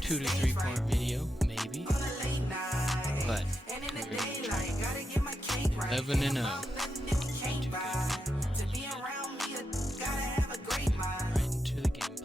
2 to 3 point video, maybe. But 11-0. Right into the gameplay.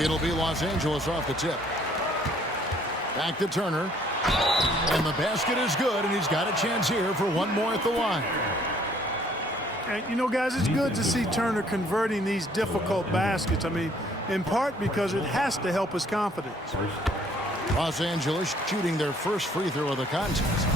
It'll be Los Angeles off the tip. Back to Turner. And the basket is good, and he's got a chance here for one more at the line. And, you know, guys, it's good to see Turner converting these difficult baskets. I mean, in part because it has to help his confidence. Los Angeles shooting their first free throw of the contest.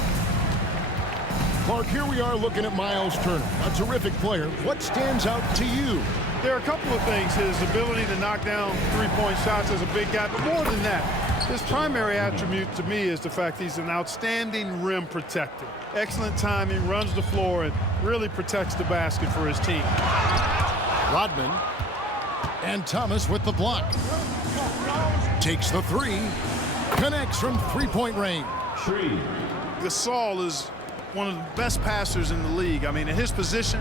Clark, here we are looking at Miles Turner, a terrific player. What stands out to you? There are a couple of things. His ability to knock down three-point shots as a big guy, but more than that, his primary attribute to me is the fact he's an outstanding rim protector. Excellent timing, runs the floor, and really protects the basket for his team. Rodman and Thomas with the block. Takes the three, connects from three-point range. Gasol is one of the best passers in the league. I mean, in his position,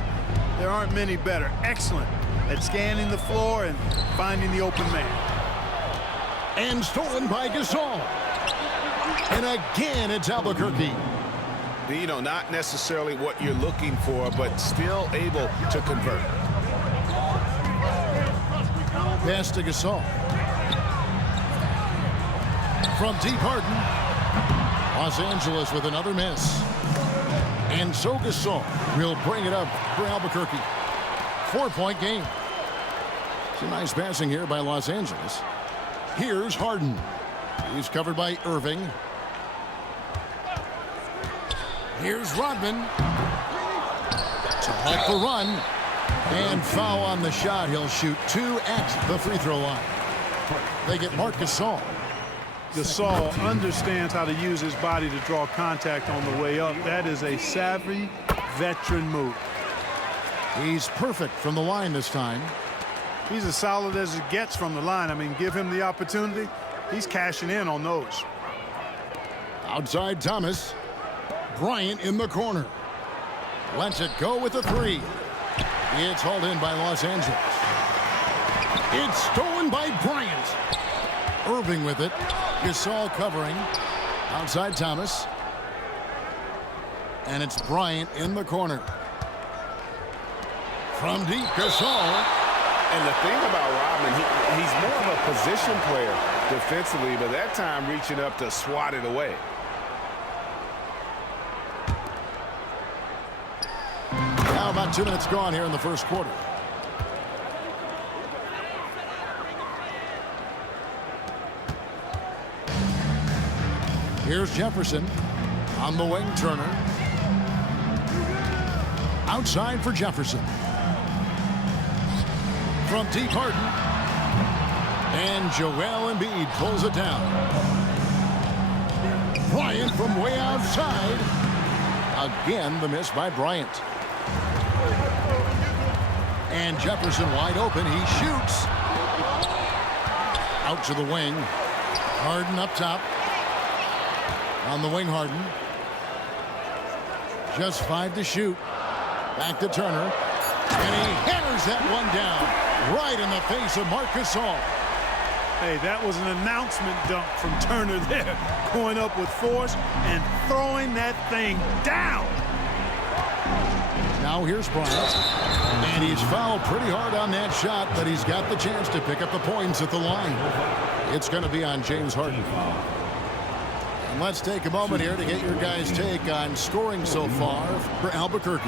there aren't many better. Excellent at scanning the floor and finding the open man. And stolen by Gasol. And again, it's Albuquerque. You know, not necessarily what you're looking for, but still able to convert. Pass to Gasol. From deep Harden. Los Angeles with another miss. And so Gasol will bring it up for Albuquerque. 4-point game. Some nice passing here by Los Angeles. Here's Harden. He's covered by Irving. Here's Rodman. To help the run. And foul on the shot. He'll shoot 2 at the free throw line. They get Marc Gasol. Gasol understands how to use his body to draw contact on the way up. That is a savvy veteran move. He's perfect from the line this time. He's as solid as it gets from the line. I mean, give him the opportunity. He's cashing in on those. Outside Thomas. Bryant in the corner. Lets it go with the three. It's hauled in by Los Angeles. It's stolen by Bryant. Irving with it. Gasol covering. Outside Thomas. And it's Bryant in the corner. From deep, Gasol. And the thing about Rodman, he's more of a position player defensively, but that time reaching up to swat it away. Now about 2 minutes gone here in the first quarter. Here's Jefferson. On the wing, Turner. Outside for Jefferson. From deep, Harden. And Joel Embiid pulls it down. Bryant from way outside. Again, the miss by Bryant. And Jefferson wide open. He shoots. Out to the wing. Harden up top. On the wing, Harden. Just 5 to shoot. Back to Turner. And he hammers that one down. Right in the face of Marc Gasol. Hey, that was an announcement dunk from Turner there. Going up with force and throwing that thing down. Now here's Bryant. And he's fouled pretty hard on that shot, but he's got the chance to pick up the points at the line. It's going to be on James Harden. And let's take a moment here to get your guys' take on scoring so far for Albuquerque.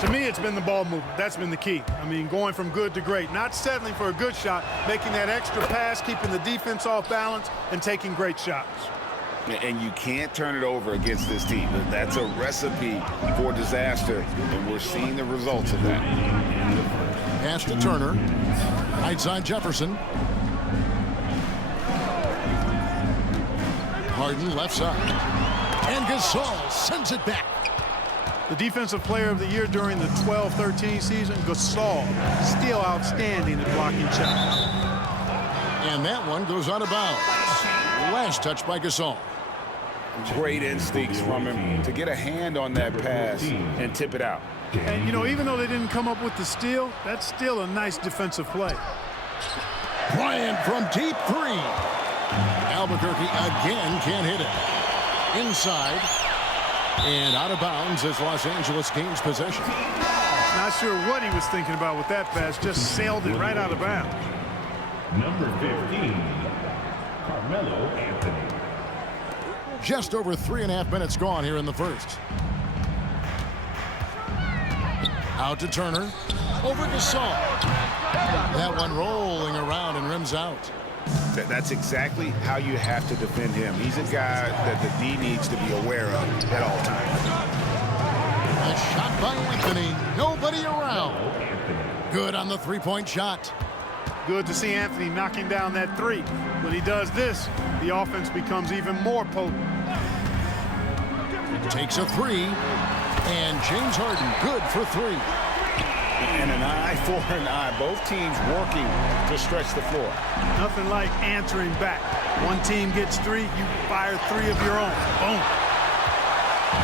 To me, it's been the ball movement. That's been the key. I mean, going from good to great. Not settling for a good shot, making that extra pass, keeping the defense off balance, and taking great shots. And you can't turn it over against this team. That's a recipe for disaster, and we're seeing the results of that. Pass to Turner. Right side Jefferson. Harden left side. And Gasol sends it back. The Defensive Player of the Year during the 12-13 season, Gasol, still outstanding at blocking shots. And that one goes out of bounds. Last touch by Gasol. Great instincts from him to get a hand on that pass and tip it out. And, you know, even though they didn't come up with the steal, that's still a nice defensive play. Bryant from deep three. Albuquerque again can't hit it. Inside. And out of bounds as Los Angeles gains possession. Not sure what he was thinking about with that pass. Just sailed it right out of bounds. Number 15, Carmelo Anthony. Just over 3.5 minutes gone here in the first. Out to Turner. Over to Gasol. That one rolling around and rims out. That's exactly how you have to defend him. He's a guy that the D needs to be aware of at all times. A shot by Anthony. Nobody around. Good on the three-point shot. Good to see Anthony knocking down that three. When he does this, the offense becomes even more potent. Takes a three. And James Harden good for three. And an eye for an eye. Both teams working to stretch the floor. Nothing like answering back. One team gets three, you fire three of your own. Boom.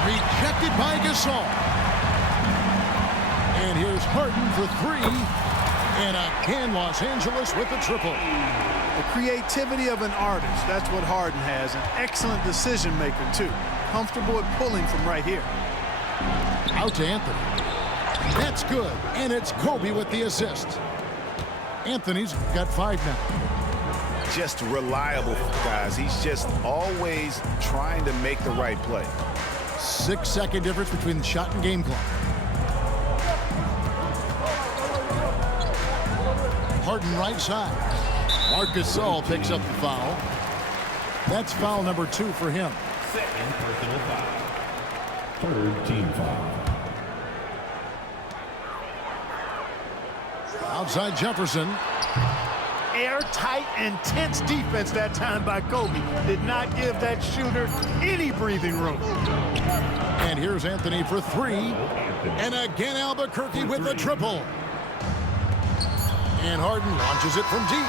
Rejected by Gasol. And here's Harden for three. And again, Los Angeles with the triple. The creativity of an artist. That's what Harden has. An excellent decision maker, too. Comfortable at pulling from right here. Out to Anthony. That's good. And it's Kobe with the assist. Anthony's got 5 now. Just reliable, guys. He's just always trying to make the right play. 6-second difference between the shot and game clock. Harden right side. Marc Gasol picks up the foul. That's foul number 2 for him. Second personal foul. Third team foul. Outside Jefferson. Airtight and tense defense that time by Kobe. Did not give that shooter any breathing room. And here's Anthony for 3. And again Albuquerque with the triple. And Harden launches it from deep.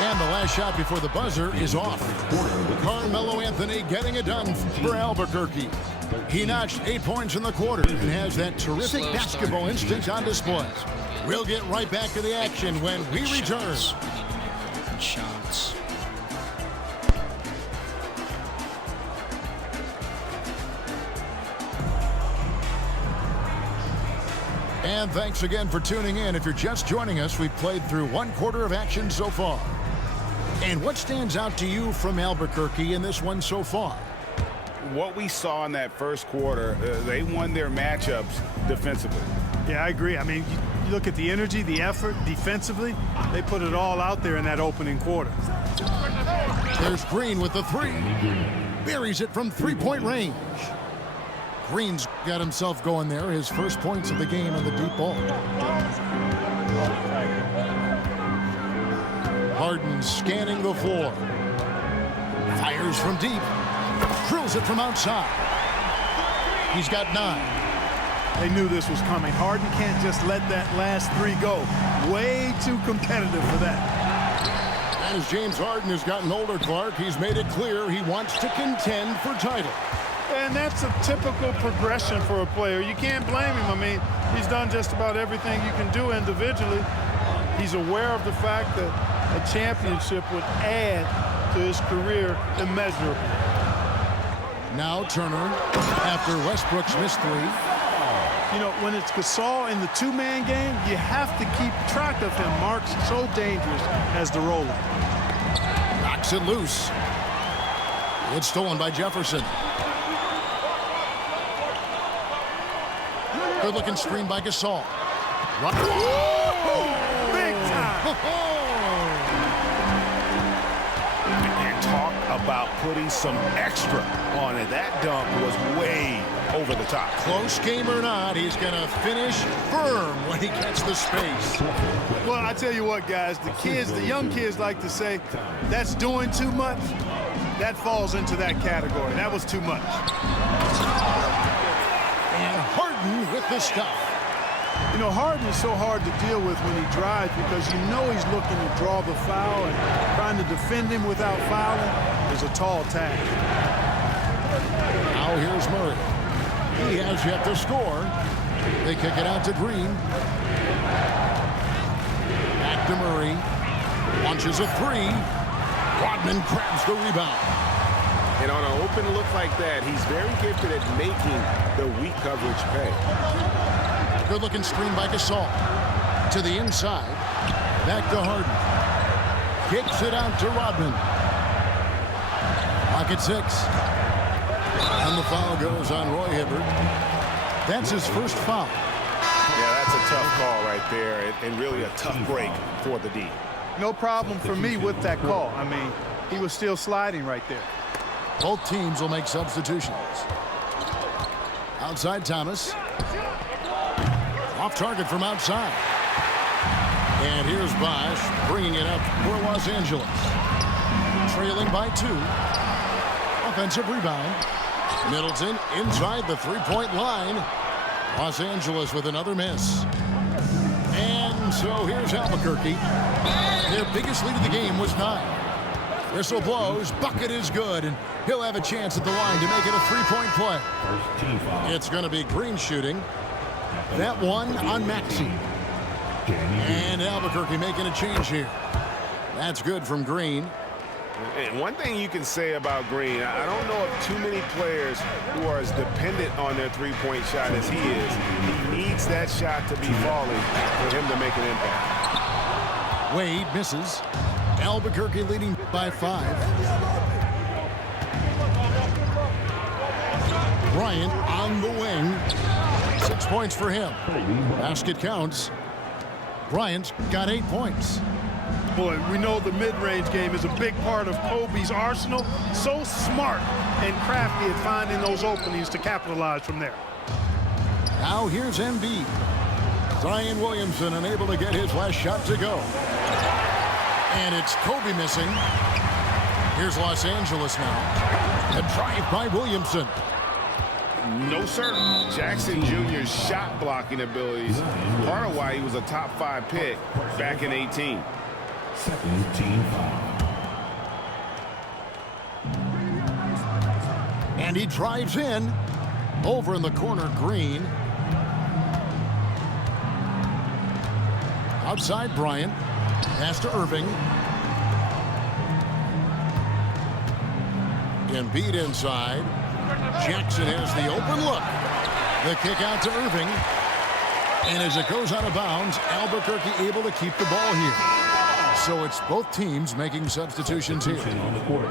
And the last shot before the buzzer is off. Carmelo Anthony getting it done for Albuquerque. He notched 8 points in the quarter and has that terrific basketball instinct on display. We'll get right back to the action when we return. Shots. And thanks again for tuning in. If you're just joining us, we've played through 1 quarter of action so far. And what stands out to you from Albuquerque in this one so far? What we saw in that first quarter, they won their matchups defensively. Yeah, I agree. I mean, you look at the energy, the effort, defensively, they put it all out there in that opening quarter. There's Green with the 3. Buries it from 3-point range. Green's got himself going there. His first points of the game on the deep ball. Harden scanning the floor. Fires from deep. Drills it from outside. He's got 9. They knew this was coming. Harden can't just let that last 3 go. Way too competitive for that. As James Harden has gotten older, Clark, he's made it clear he wants to contend for title. And that's a typical progression for a player. You can't blame him. I mean, he's done just about everything you can do individually. He's aware of the fact that a championship would add to his career immeasurably. Now Turner, after Westbrook's missed three. You know, when it's Gasol in the two-man game, you have to keep track of him. Mark's so dangerous as the roller. Knocks it loose. It's stolen by Jefferson. Good-looking screen by Gasol. Big time! And talk about putting some extra on it. That dunk was way over the top. Close game or not, he's going to finish firm when he gets the space. Well, I tell you what, guys, the young kids like to say, that's doing too much. That falls into that category. That was too much. And Harden with the stuff. You know, Harden is so hard to deal with when he drives because you know he's looking to draw the foul, and trying to defend him without fouling is a tall task. Now here's Murray. He has yet to score. They kick it out to Green. Back to Murray. Launches a three. Rodman grabs the rebound. And on an open look like that, he's very gifted at making the weak coverage pay. Good-looking screen by Gasol. To the inside. Back to Harden. Kicks it out to Rodman. Clock at 6. And the foul goes on Roy Hibbert. That's his first foul. Yeah, that's a tough call right there, and really a tough break for the D. No problem for me with that call. I mean, he was still sliding right there. Both teams will make substitutions. Outside Thomas. Off target from outside. And here's Bosch bringing it up for Los Angeles. Trailing by 2. Offensive rebound. Middleton inside the three-point line. Los Angeles with another miss. And so here's Albuquerque. Their biggest lead of the game was 9. Whistle blows, bucket is good, and he'll have a chance at the line to make it a three-point play. It's going to be Green shooting. That one on Maxey. And Albuquerque making a change here. That's good from Green. And one thing you can say about Green, I don't know of too many players who are as dependent on their three-point shot as he is. He needs that shot to be falling for him to make an impact. Wade misses. Albuquerque leading by 5. Bryant on the wing. 6 points for him. Basket counts. Bryant's got 8 points. Boy, we know the mid-range game is a big part of Kobe's arsenal. So smart and crafty at finding those openings to capitalize from there. Now here's Embiid. Zion Williamson unable to get his last shot to go. And it's Kobe missing. Here's Los Angeles now. A drive by Williamson. No, sir. Jackson Jr.'s shot blocking abilities, part of why he was a top 5 pick back in 18. Second team foul. And he drives in. Over in the corner, Green. Outside Bryant. Pass to Irving. Embiid inside. Jackson has the open look. The kick out to Irving. And as it goes out of bounds, Albuquerque able to keep the ball here. So it's both teams making substitutions here. On the court.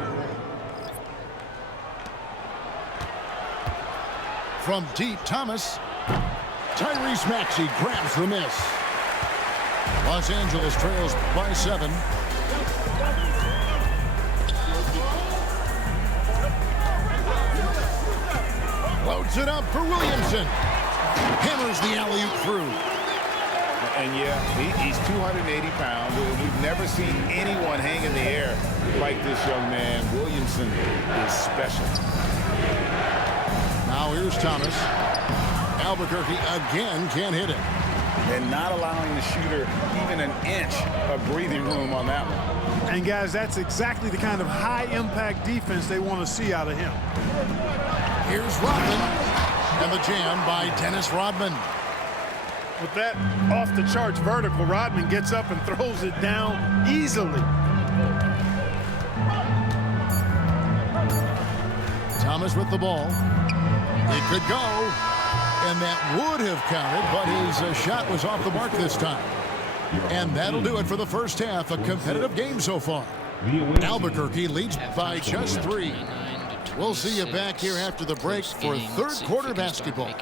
From deep, Thomas. Tyrese Maxey grabs the miss. Los Angeles trails by 7. Loads it up for Williamson. Hammers the alley-oop through. And yeah, he's 280 pounds. We've never seen anyone hang in the air like this young man. Williamson is special. Now here's Thomas. Albuquerque again can't hit it. And not allowing the shooter even an inch of breathing room on that one. And guys, that's exactly the kind of high-impact defense they want to see out of him. Here's Rodman. And the jam by Dennis Rodman. With that off-the-charts vertical, Rodman gets up and throws it down easily. Thomas with the ball. It could go, and that would have counted, but his shot was off the mark this time. And that'll do it for the first half. A competitive game so far. Albuquerque leads by just 3. We'll see you back here after the break for third quarter basketball.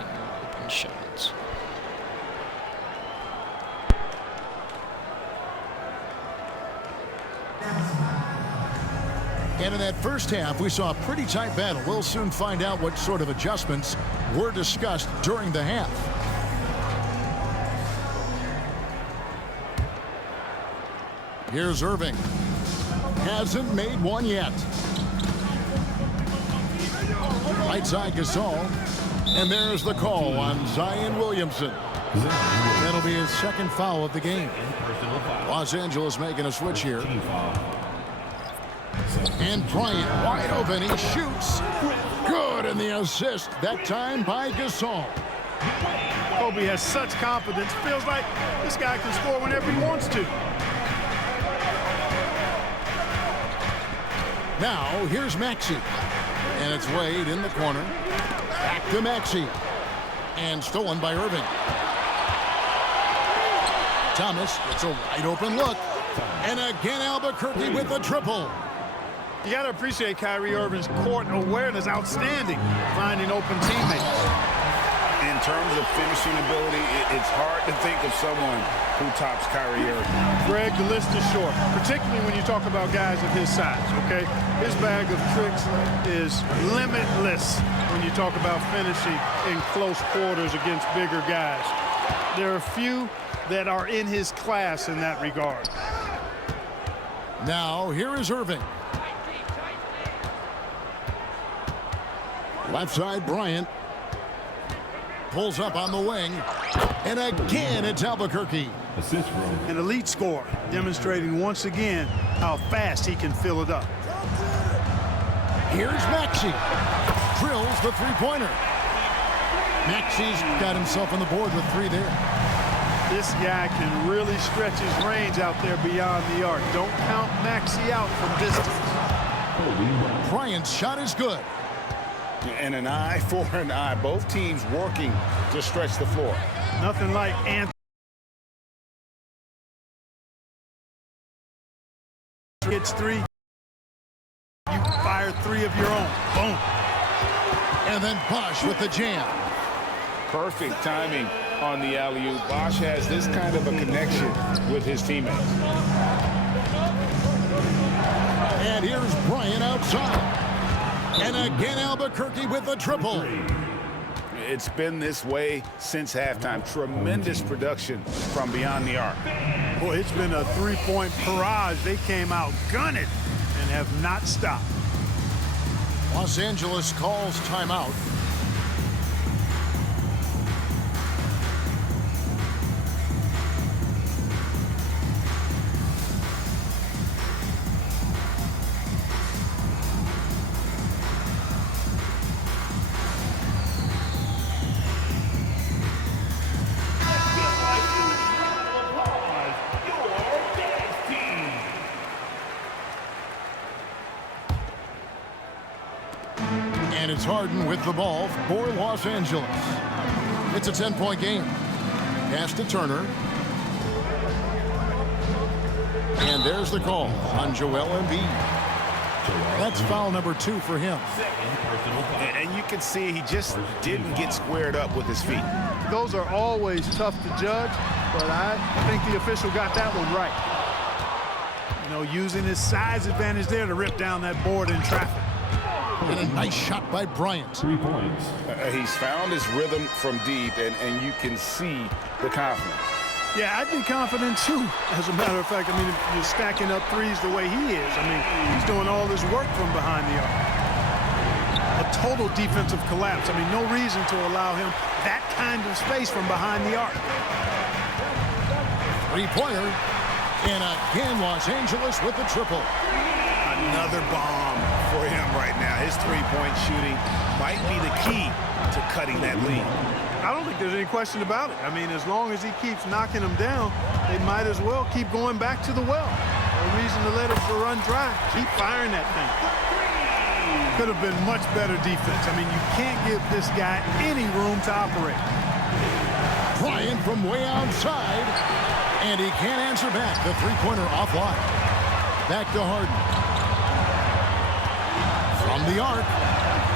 And in that first half, we saw a pretty tight battle. We'll soon find out what sort of adjustments were discussed during the half. Here's Irving. Hasn't made one yet. Right side Gasol. And there's the call on Zion Williamson. That'll be his second foul of the game. Los Angeles making a switch here. And Bryant wide open. He shoots. Good, and the assist that time by Gasol. Kobe has such confidence. Feels like this guy can score whenever he wants to. Now, here's Maxey. And it's Wade in the corner. Back to Maxey. And stolen by Irving. Thomas gets a wide open look. And again, Albuquerque with the triple. You got to appreciate Kyrie Irving's court awareness. Outstanding. Finding open teammates. In terms of finishing ability, it's hard to think of someone who tops Kyrie Irving. Greg, the list is short, particularly when you talk about guys of his size, okay? His bag of tricks is limitless when you talk about finishing in close quarters against bigger guys. There are few that are in his class in that regard. Now, here is Irving. Left side, Bryant. Pulls up on the wing. And again, it's Albuquerque. Assist from An elite scorer, demonstrating once again how fast he can fill it up. Here's Maxey. Drills the three-pointer. Maxey's got himself on the board with 3 there. This guy can really stretch his range out there beyond the arc. Don't count Maxey out from distance. Bryant's shot is good. And an eye for an eye. Both teams working to stretch the floor. Nothing like Anthony hits 3. You fire 3 of your own. Boom. And then Bosch with the jam. Perfect timing on the alley-oop. Bosch has this kind of a connection with his teammates. And here's Bryant outside. And again, Albuquerque with the triple. It's been this way since halftime. Tremendous production from beyond the arc. Boy, it's been a 3-point barrage. They came out gunning and have not stopped. Los Angeles calls timeout. And it's Harden with the ball for Los Angeles. It's a 10-point game. Pass to Turner. And there's the call on Joel Embiid. That's foul number 2 for him. And you can see he just didn't get squared up with his feet. Those are always tough to judge, but I think the official got that one right. You know, using his size advantage there to rip down that board in traffic. And a nice shot by Bryant. 3 points. He's found his rhythm from deep, and you can see the confidence. Yeah, I'd be confident too, as a matter of fact. I mean, if you're stacking up threes the way he is, I mean, he's doing all this work from behind the arc. A total defensive collapse. I mean, no reason to allow him that kind of space from behind the arc. 3-pointer. And again, Los Angeles with the triple. Another bomb for him right now. His three-point shooting might be the key to cutting that lead. I don't think there's any question about it. I mean, as long as he keeps knocking them down, they might as well keep going back to the well. No reason to let him run dry. Keep firing that thing. Could have been much better defense. I mean, you can't give this guy any room to operate. Bryant from way outside, and he can't answer back. The three-pointer offline. Back to Harden. From the arc.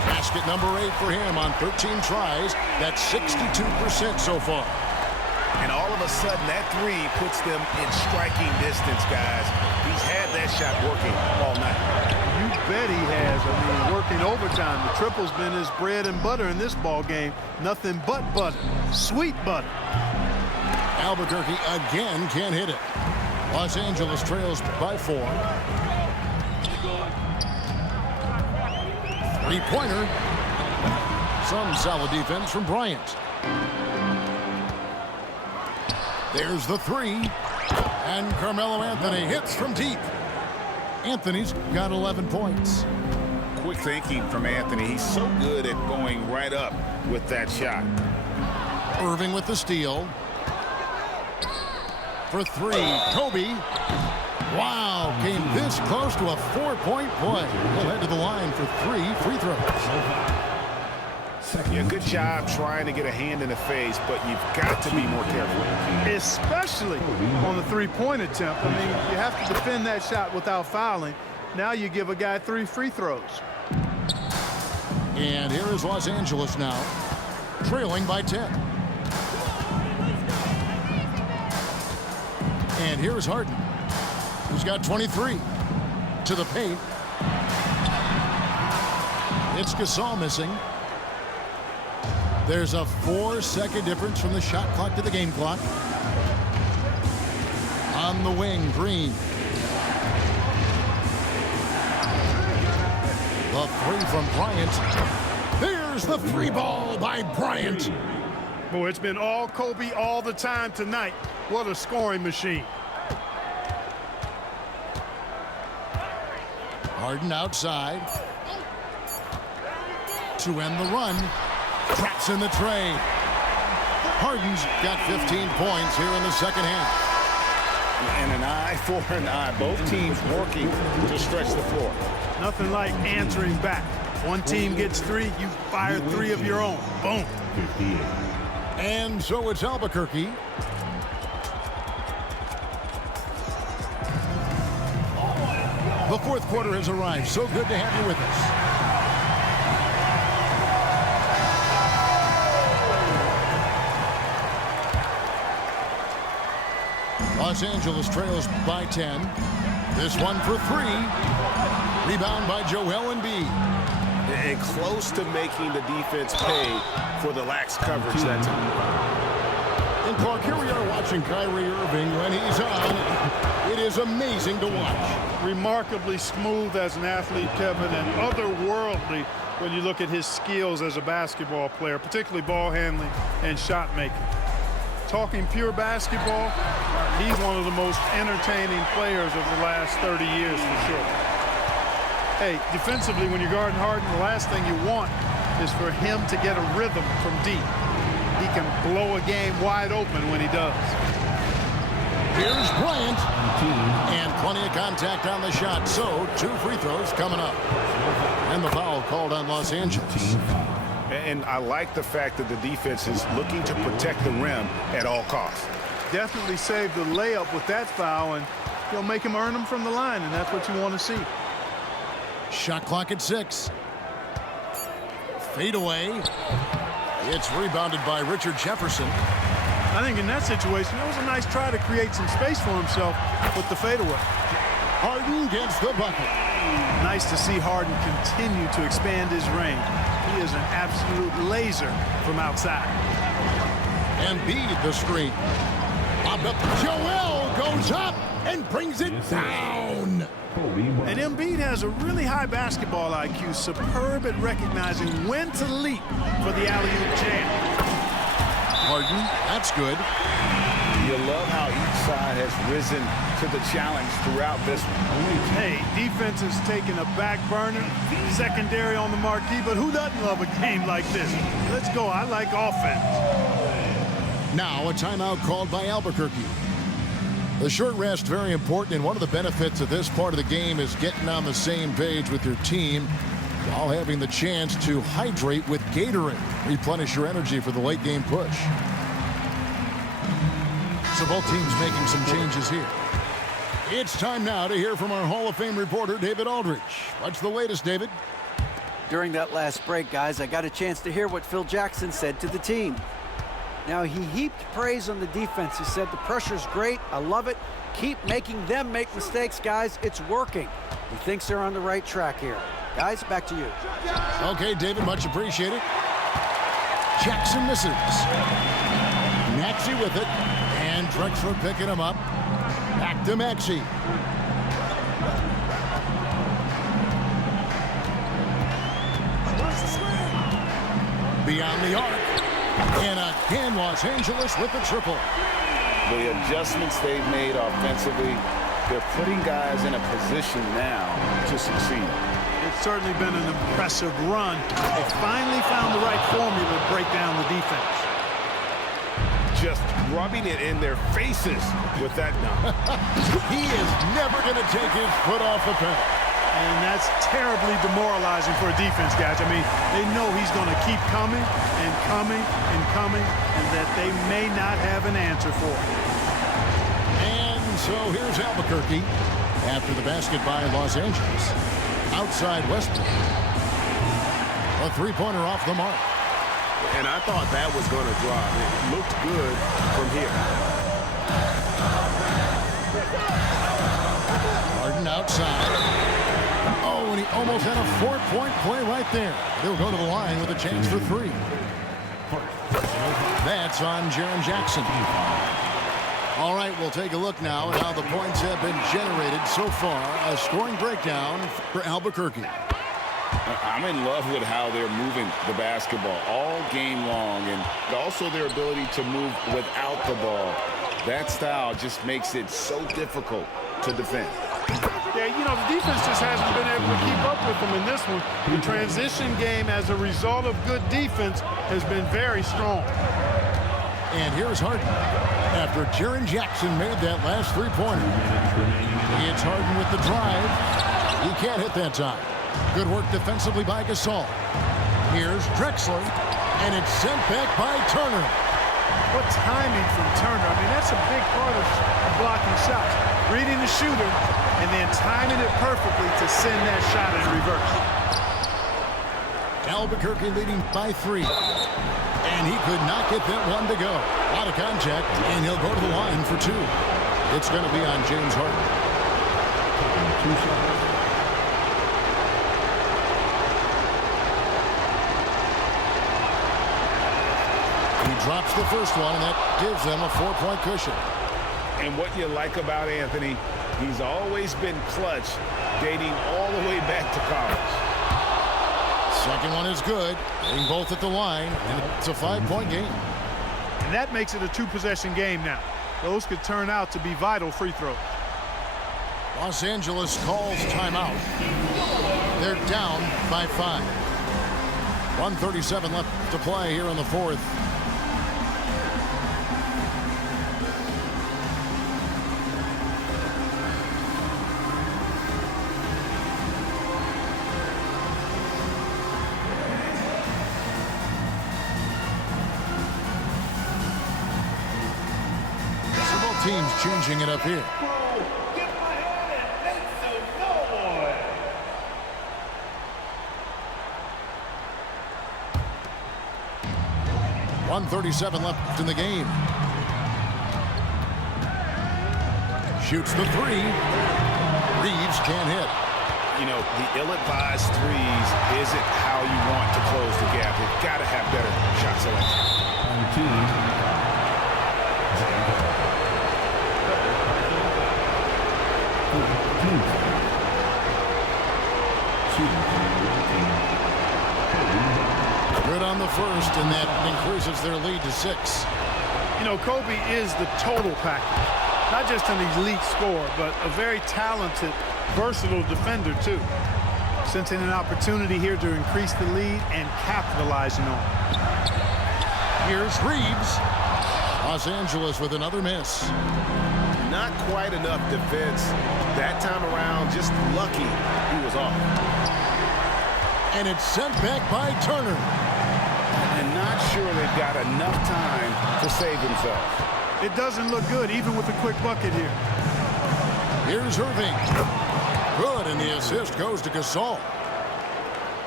Basket number 8 for him on 13 tries. That's 62% so far. And all of a sudden, that three puts them in striking distance, guys. He's had that shot working all night. You bet he has. I mean, working overtime. The triple's been his bread and butter in this ball game. Nothing but butter. Sweet butter. Albuquerque again can't hit it. Los Angeles trails by 4. Three-pointer. Some solid defense from Bryant. There's the three. And Carmelo Anthony hits from deep. Anthony's got 11 points. Quick thinking from Anthony. He's so good at going right up with that shot. Irving with the steal. For 3, Kobe. Wow, came this close to a 4-point play. He'll head to the line for 3 free throws. Yeah, good job trying to get a hand in the face, but you've got to be more careful. Especially on the three-point attempt. I mean, you have to defend that shot without fouling. Now you give a guy 3 free throws. And here is Los Angeles now, trailing by 10. And here's Harden, who's got 23. To the paint. It's Gasol missing. There's a 4-second difference from the shot clock to the game clock. On the wing, Green. The 3 from Bryant. There's the free ball by Bryant. Boy, it's been all Kobe all the time tonight. What a scoring machine. Harden outside. To end the run. Traps in the trade. Harden's got 15 points here in the second half. And an eye for an eye. Both teams working to stretch the floor. Nothing like answering back. One team gets 3, you fire 3 of your own. Boom. 58. And so it's Albuquerque. The fourth quarter has arrived. So good to have you with us. Los Angeles trails by 10. This one for 3. Rebound by Joel Embiid. And close to making the defense pay for the lax coverage that time. And Clark, here we are watching Kyrie Irving when he's on. It is amazing to watch. Remarkably smooth as an athlete, Kevin, and otherworldly when you look at his skills as a basketball player, particularly ball handling and shot making. Talking pure basketball, he's one of the most entertaining players of the last 30 years for sure. Hey, defensively, when you're guarding Harden, the last thing you want is for him to get a rhythm from deep. He can blow a game wide open when he does. Here's Bryant. And plenty of contact on the shot. So 2 free throws coming up. And the foul called on Los Angeles. And I like the fact that the defense is looking to protect the rim at all costs. Definitely saved the layup with that foul, and he'll make him earn them from the line, and that's what you want to see. Shot clock at 6. Fade away. It's rebounded by Richard Jefferson. I think in that situation, it was a nice try to create some space for himself with the fadeaway. Harden gets the bucket. Nice to see Harden continue to expand his range. He is an absolute laser from outside. Embiid the screen. Joel goes up and brings it down. And Embiid has a really high basketball IQ, superb at recognizing when to leap for the alley-oop jam. Harden, that's good. You love how each side has risen to the challenge throughout this one. Hey, defense is taking a back burner, secondary on the marquee, but who doesn't love a game like this? Let's go. I like offense. Now a timeout called by Albuquerque. The short rest, very important, and one of the benefits of this part of the game is getting on the same page with your team while having the chance to hydrate with Gatorade. Replenish your energy for the late game push. So both teams making some changes here. It's time now to hear from our Hall of Fame reporter, David Aldridge. What's the latest, David? During that last break, guys, I got a chance to hear what Phil Jackson said to the team. Now, he heaped praise on the defense. He said, the pressure's great. I love it. Keep making them make mistakes, guys. It's working. He thinks they're on the right track here. Guys, back to you. Okay, David, much appreciated. Jackson misses. Maxey with it. And Drexler picking him up. Back to Maxey. Beyond the arc. And again, Los Angeles with the triple. The adjustments they've made offensively, they're putting guys in a position now to succeed. It's certainly been an impressive run. They finally found the right formula to break down the defense. Just rubbing it in their faces with that dunk. He is never going to take his foot off the pedal. And that's terribly demoralizing for a defense, guys. I mean, they know he's going to keep coming and coming and coming, and that they may not have an answer for it. And so here's Albuquerque after the basket by Los Angeles. Outside Westbrook. A three-pointer off the mark. And I thought that was going to drop. It looked good from here. Harden outside. Oh, and he almost had a four-point play right there. He'll go to the line with a chance for three. That's on Jaren Jackson. All right, we'll take a look now at how the points have been generated so far. A scoring breakdown for Albuquerque. I'm in love with how they're moving the basketball all game long, and also their ability to move without the ball. That style just makes it so difficult to defend. Yeah, you know, the defense just hasn't been able to keep up with them in this one. The transition game, as a result of good defense, has been very strong. And here's Harden. After Jaren Jackson made that last three-pointer. It's Harden with the drive. He can't hit that time. Good work defensively by Gasol. Here's Drexler, and it's sent back by Turner. What timing from Turner. I mean, that's a big part of blocking shots. Reading the shooter and then timing it perfectly to send that shot in reverse. Albuquerque leading by 3. And he could not get that one to go. A lot of contact, and he'll go to the line for 2. It's going to be on James Harden. He drops the first one, and that gives them a 4-point cushion. And what you like about Anthony, he's always been clutch, dating all the way back to college. Second one is good. Getting both at the line, and it's a 5-point game. And that makes it a 2-possession game now. Those could turn out to be vital free throws. Los Angeles calls timeout. They're down by 5. 1:37 left to play here in the fourth. Teams changing it up here. Get my head and make some noise. 1:37 left in the game. Shoots the 3. Reeves can't hit. You know, the ill-advised threes isn't how you want to close the gap. You've got to have better shot selection. Good on the first, and that increases their lead to 6. You know, Kobe is the total package. Not just an elite scorer, but a very talented, versatile defender, too. Sensing an opportunity here to increase the lead and capitalizing on it. Here's Reeves. Los Angeles with another miss. Not quite enough defense that time around. Just lucky he was off. And it's sent back by Turner. And not sure they've got enough time to save themselves. It doesn't look good, even with a quick bucket here. Here's Irving. Good, and the assist goes to Gasol.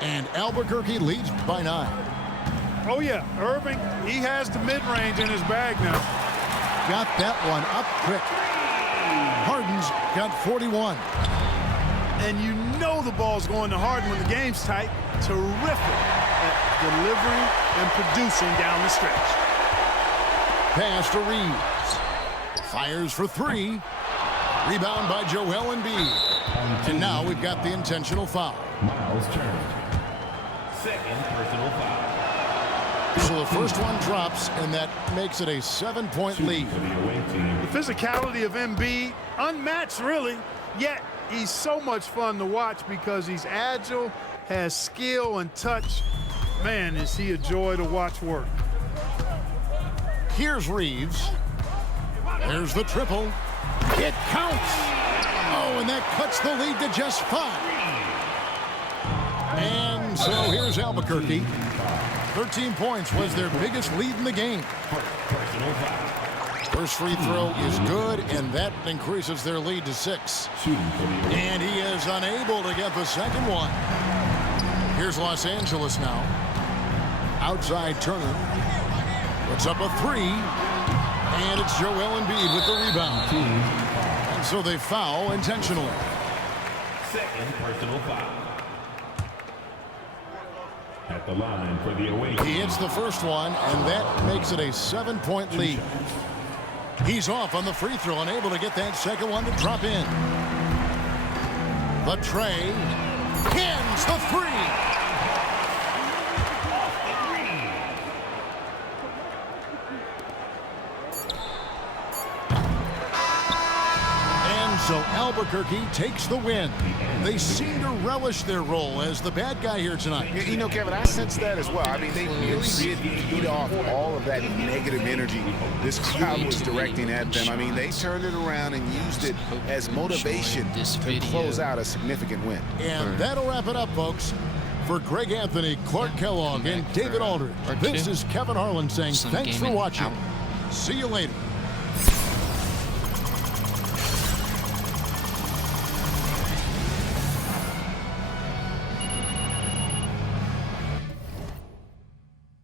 And Albuquerque leads by 9. Oh, yeah, Irving, he has the mid-range in his bag now. Got that one up quick. Harden's got 41. And you know the ball's going to Harden when the game's tight. Terrific at delivering and producing down the stretch. Pass to Reeves. Fires for 3. Rebound by Joel Embiid. And now we've got the intentional foul. Miles Turner. Second personal foul. So the first one drops, and that makes it a 7-point lead. For the away team. The physicality of Embiid, unmatched really, yet he's so much fun to watch because he's agile, has skill and touch. Man, is he a joy to watch work. Here's Reeves. There's the triple. It counts. Oh, and that cuts the lead to just 5. And so here's Albuquerque. 13 points was their biggest lead in the game. Personal foul. First free throw is good, and that increases their lead to 6. Shooting for the away. And he is unable to get the second one. Here's Los Angeles now. Outside Turner. Puts up a 3. And it's Joel Embiid with the rebound. And so they foul intentionally. Second personal foul. At the line for the away He team. hits the first one, and that makes it a 7-point lead. He's off on the free throw, unable to get that second one to drop in. The tray. Hins the 3. So Albuquerque takes the win. They seem to relish their role as the bad guy here tonight. You know, Kevin, I sense that as well. I mean, they really did feed off all of that negative energy this crowd was directing at them. I mean, they turned it around and used it as motivation to close out a significant win. And that'll wrap it up, folks. For Greg Anthony, Clark Kellogg, and David Aldridge, this is Kevin Harlan saying thanks for watching. See you later.